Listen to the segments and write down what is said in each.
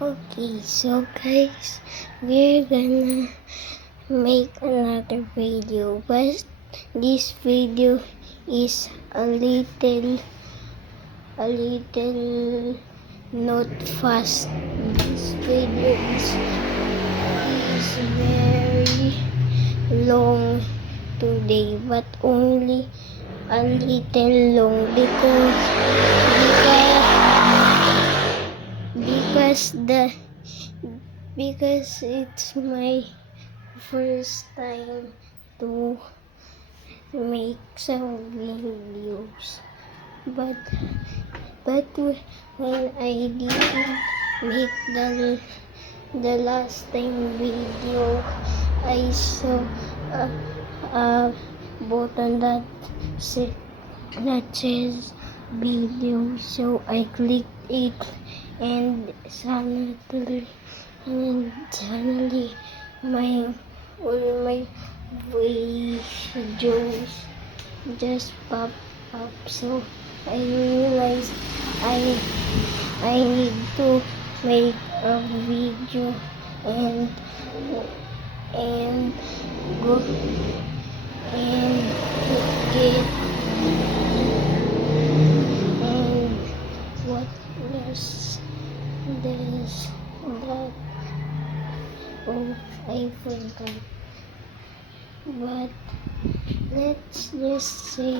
Okay, so guys, we're gonna make another video, but this video is a little not fast. This video is very long today, but only a little long because it's my first time to make some videos, but when I didn't make the last time video, I saw a button that says video, so I clicked it, and suddenly my all my videos just pop up. So I realized I need to make a video and go and get and what was this that oh I forgot, but let's just say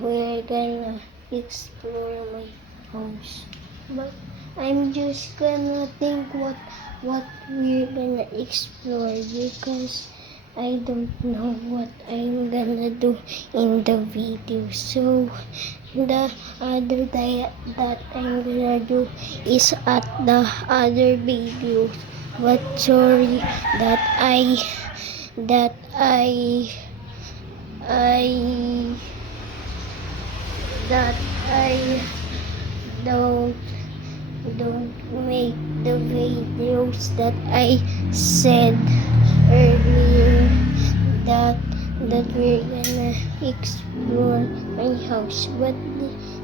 we're gonna explore my house, but I'm just gonna think what we're gonna explore, because I don't know what I'm gonna do in the video. So the other that I'm gonna do is at the other video, but sorry that I don't make the videos that I said earlier that we're gonna explore my house, but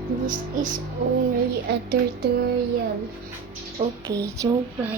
this is only a tutorial. Okay, so bye.